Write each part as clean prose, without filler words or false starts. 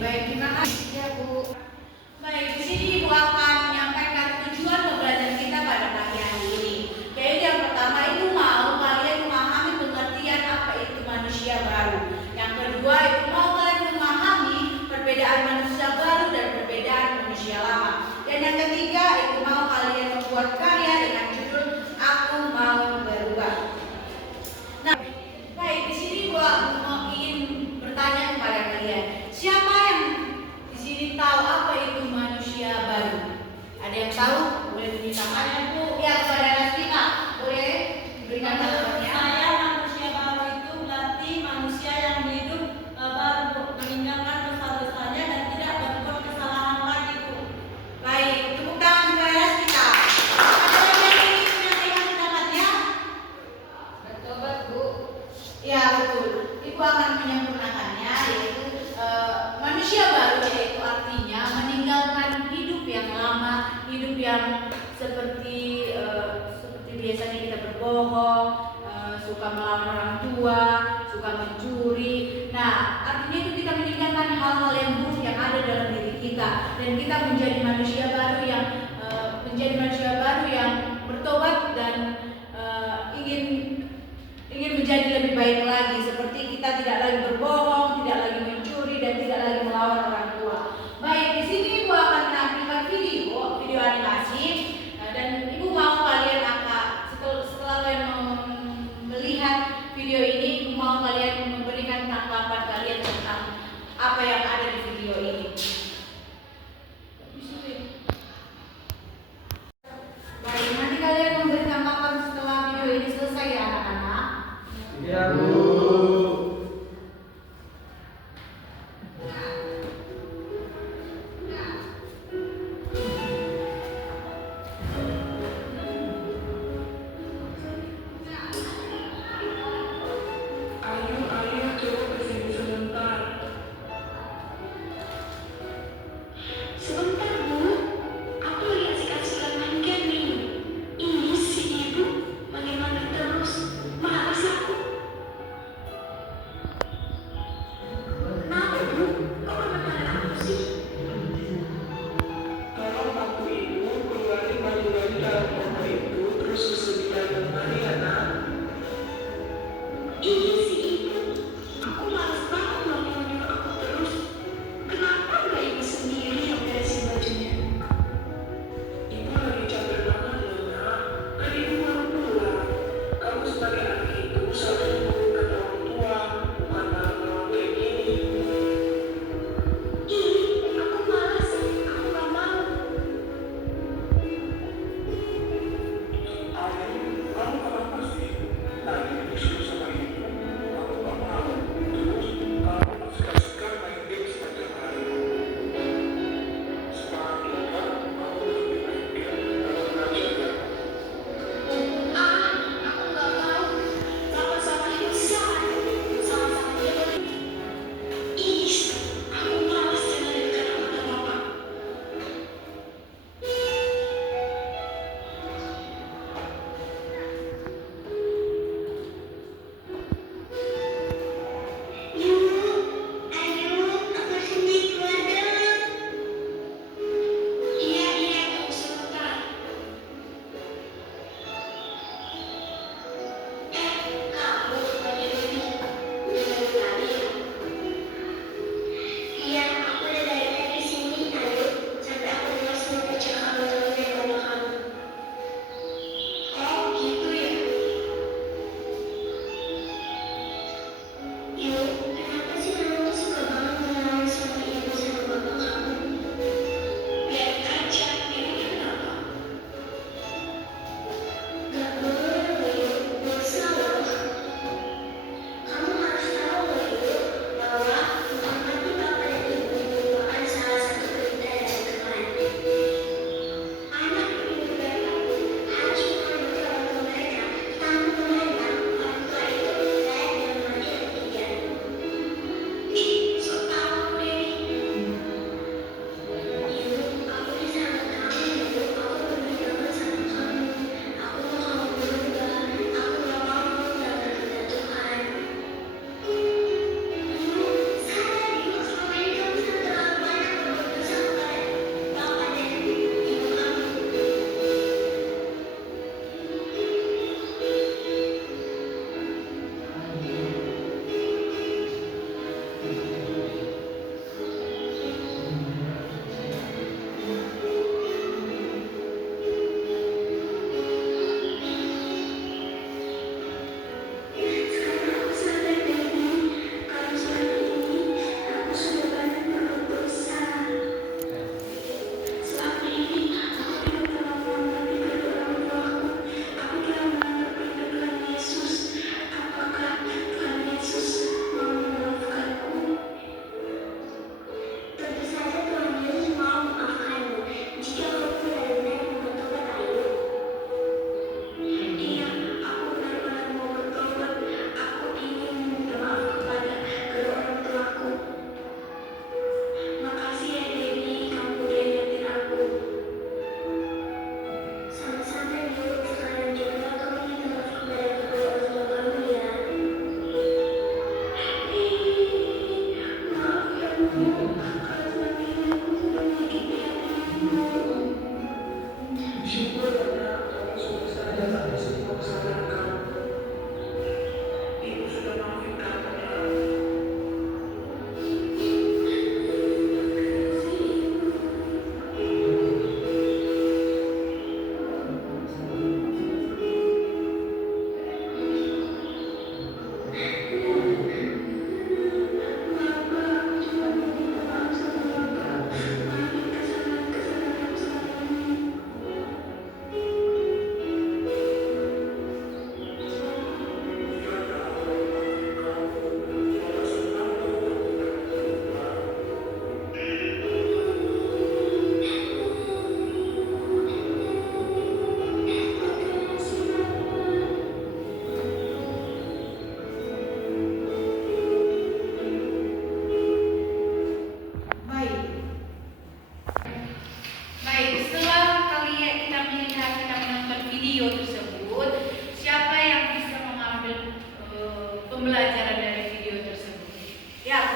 Baik, terima kasih ya Bu. Baik, di sini Ibu akan menyampaikan tujuan pembelajaran kita pada pagi hari ini. Yaitu yang pertama, Ibu mau kalian memahami pengertian apa itu manusia baru. Yang kedua, Ibu mau kalian memahami perbedaan manusia baru dan perbedaan manusia lama. Dan yang ketiga, Ibu mau kalian membuat karya dengan judul Aku Mau Berubah. Nah, baik, di sini Ibu ingin bertanya kepada kalian, siapa yang di sini tahu apa itu manusia baru? Ada yang tahu? Boleh tunjuk tangannya Bu. Ya, kepada Rastina, boleh berikan tanggapannya. Saya manusia baru itu berarti manusia yang hidup baru, meninggalkan dosa-dosanya dan tidak berbuat kesalahan lagi Bu. Baik, tepuk tangan kepada Rastina. Ada lagi yang ingin menyampaikan pendapatnya? Betul Bu. Ya, betul. Ibu akan menyempurnakannya, yaitu manusia baru, yaitu artinya meninggalkan hidup yang lama, hidup yang seperti biasanya kita berbohong, suka melawan orang tua, suka mencuri. Nah, artinya itu kita meninggalkan hal-hal yang buruk yang ada dalam diri kita, dan kita menjadi manusia baru yang bertobat dan ingin menjadi lebih baik lagi, seperti kita tidak lagi berbohong, tidak lagi mencuri, dan tidak lagi melawan orang tua. Baik, di sini Ibu akan menampilkan video animasi, dan Ibu mau kalian setelah kalian melihat video ini, Ibu mau kalian memberikan tanggapan kalian tentang apa yang ada di video ini. Baik, nanti kalian memberi tanggapan setelah video ini selesai ya anak-anak. Ya Bu. Ayo coba kesini sebentar. Sebentar Bu, aku lagi asik-asikan main game nih. Ini si ibu manggil-manggil terus. Mana sih aku? Kenapa Bu? Kok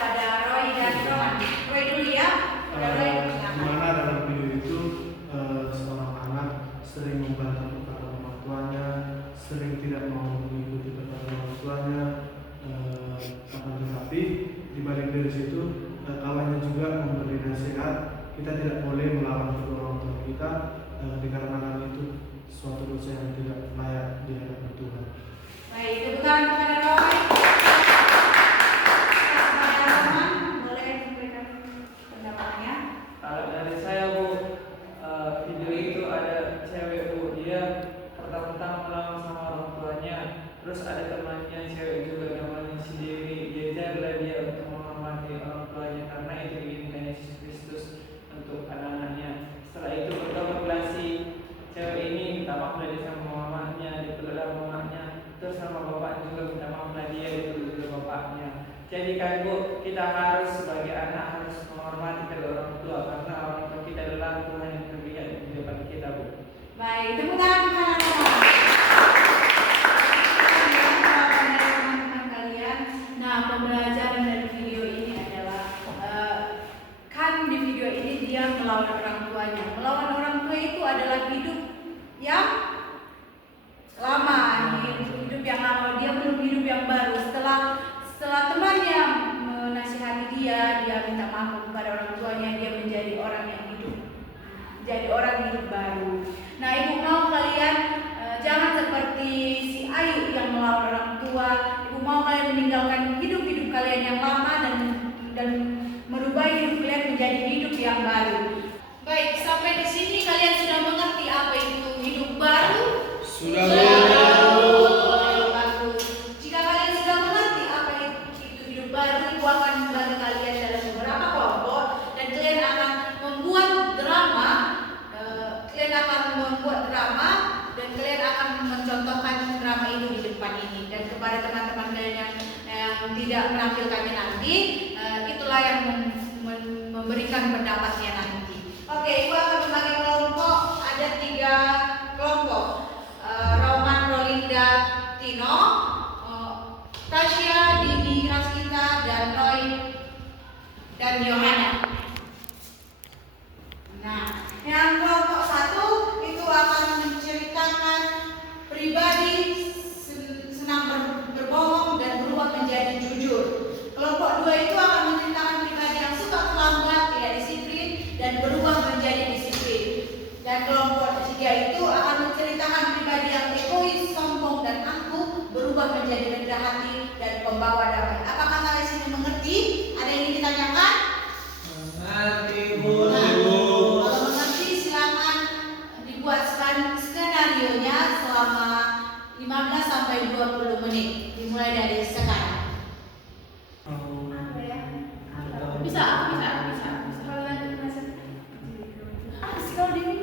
pada Roy dan Roman. Roy dulu ya. Pada Roy, silakan. Dimana dalam video itu seorang anak sering membantah perkataan orang tuanya, sering tidak mau mengikuti perkataan orang tuanya, akan tetapi di balik dari situ kawannya juga memberi nasihat. Kita tidak boleh melawan kedua orang tua kita dikarenakan itu suatu dosa yang tidak layak di hadapan Tuhan. Baik, tepuk tangan kepada Roy. Kepada Roman, boleh memberikan pendapatnya. Kalau dari saya Bu, video itu ada cewek Bu, dia pertama-tama melawan sama orang tuanya, terus ada temannya cewek juga namanya si Dewi, diajarlah dia untuk menghormati orang tuanya karena itu diinginkan Yesus Kristus untuk anak-anaknya. Setelah itu berkolaborasi, cewek ini minta maaf dari sama mamanya, dipeluk mamanya, terus sama bapak juga minta maaf dia, dipeluk juga bapaknya. Jadi kan Bu, kita harus sebagai anak harus menghormati kedua orang tua karena orang tua kita adalah Tuhan yang terlihat di depan kita Bu. Baik, tepuk tangan kepada Roman. Jawaban dari teman-teman kalian. Nah, pembelajaran dari video ini adalah kan di video ini dia melawan orang tuanya. Melawan orang tua itu adalah hidup yang lama, hidup yang lama. Dia belum hidup yang baru. Setelah temannya menasihati dia minta maaf kepada orang tuanya, dia menjadi orang yang hidup, jadi orang hidup baru. Nah, ibu mau kalian jangan seperti si Ayu yang melawan orang tua. Ibu mau kalian meninggalkan hidup kalian yang lama dan merubah hidup kalian menjadi hidup yang baru. Baik, sampai di sini kalian sudah mengerti apa itu hidup baru? Sudah. Bagus. Jika kalian sudah mengerti apa itu hidup baru, ibu akan membagi kalian dalam beberapa kelompok dan kalian akan membuat drama. Kalian akan membuat drama dan kalian akan mencontohkan drama ini di depan ini. Dan kepada teman-teman kalian yang tidak menampilkannya nanti, itulah yang memberikan pendapatnya nanti. Oke, ibu akan membagi kelompok. Ada 3 kelompok. Roman, Rolinda, Tino, Tasya, Dini, Raskita, dan Roy dan Yohana. Nah, yang kelompok 1 itu akan menceritakan pribadi senang berbohong dan berubah menjadi jujur. Kelompok 2 itu akan menceritakan pribadi yang suka terlambat, tidak disiplin, dan berubah menjadi disiplin. Dan kelompok 3 itu akan menceritakan pribadi yang egois, sombong, dan angkuh, berubah menjadi rendah hati dan pembawa damai. Apakah kalian sini mengerti? Ada yang ingin ditanyakan? Mengerti Bu. Kalau mengerti silakan dibuat skenario-nya selama 15 sampai 20 menit. Dimulai dari sekarang. Bisa. Kalau di ini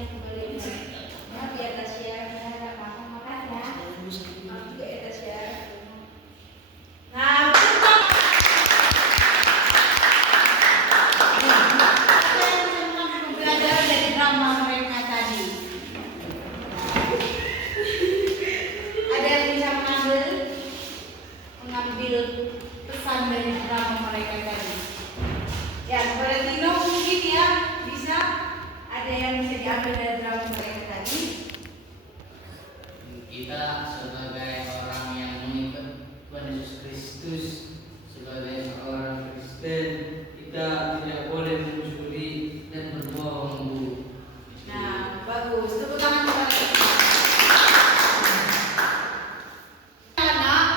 Ya, biar Tasya nggak makan makan ya. Maaf juga ya Tasya. Nah, belajar dari drama mereka tadi. Ada yang bisa mengambil pesan dari drama mereka tadi. Ya, kepada Tino mungkin ya bisa ada yang bisa diambil dari drama mereka tadi. Kita sebagai orang yang mengikut Tuhan Yesus Kristus, sebagai orang Kristen, kita tidak boleh mencuri dan berbohong, Bu. Nah, bagus. Tepuk tangan kepada kita. Anak.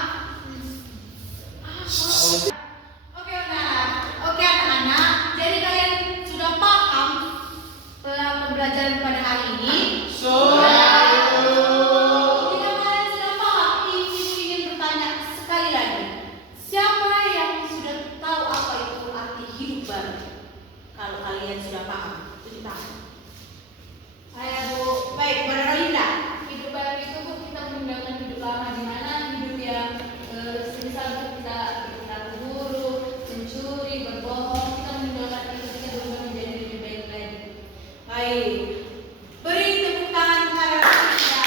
Oke, anak. Oke, anak-anak. Jadi kalian sudah paham pembelajaran pada hari ini? Jika kalian sudah paham, ibu ingin bertanya sekali lagi. Siapa yang sudah tahu apa itu arti hidup baru? Kalau kalian sudah paham, tunjuk tangan. Saya Bu, baik, kepada Rolinda. Hidup baru itu Bu, kita meninggalkan hidup lama di mana hidup yang semisal kita berburu, mencuri, berbohong, kita meninggalkan itu kita berubah menjadi lebih baik lagi. Baik, beri tepuk tangan kepada Rolinda.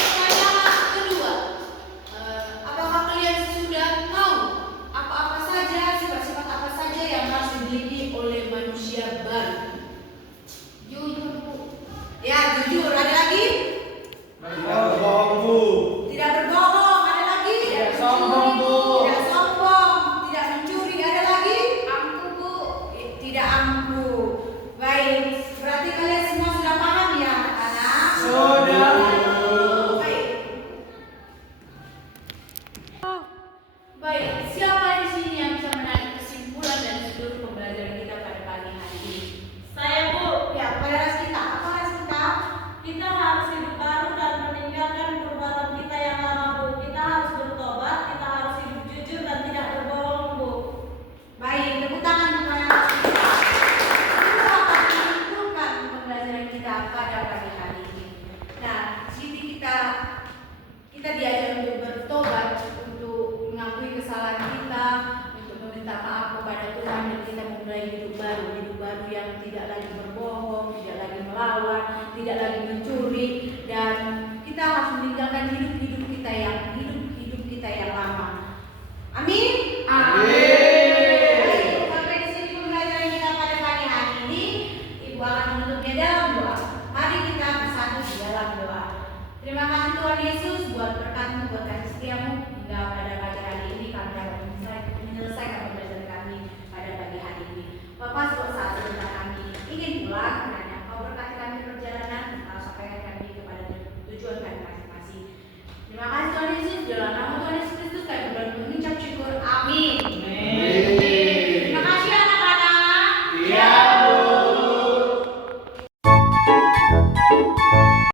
Pertanyaan kedua, apakah kalian sudah tahu apa-apa saja, sifat-sifat apa saja yang harus dimiliki oleh manusia baru? Jujur Bu. Ya, jujur. Ada lagi? Tidak berbohong. Ada lagi? Tidak sombong, Bu. Tidak sombong. Tidak mencuri. Ada lagi? Angkuh Bu. Tidak angkuh. Baik, berarti kalian semua sudah paham ya, anak-anak? Sudah. Baik. Baik, siapa di sini yang bisa menarik kesimpulan dari seluruh pembelajaran kita pada pagi hari ini? Saya Bu. Ya, pada ras kita. Apa ras kita? Kita harus hidup baru dan meninggalkan perbuatan kita yang lama Bu. Kita harus bertobat, kita harus hidup jujur dan tidak berbohong Bu. Baik, tepuk tangan kepada ras kita. Itu akan menyimpulkan pembelajaran kita pada pagi hari ini. Nah, di sini kita diajar untuk bertobat, untuk mengakui kesalahan kita, untuk meminta maaf kepada Tuhan dan kita memulai hidup baru yang tidak lagi berbohong, tidak lagi melawan, tidak lagi mencuri, dan kita harus meninggalkan hidup kita yang lama. Amin. Baik, sampai di sini pembelajaran kita pada pagi hari ini. Ibu akan menutupnya dalam doa. Mari kita bersatu di dalam doa. Terima kasih Tuhan Yesus buat berkat-Mu, buat kasih setiamu hingga pada pagi hari ini kami dapat menyelesaikan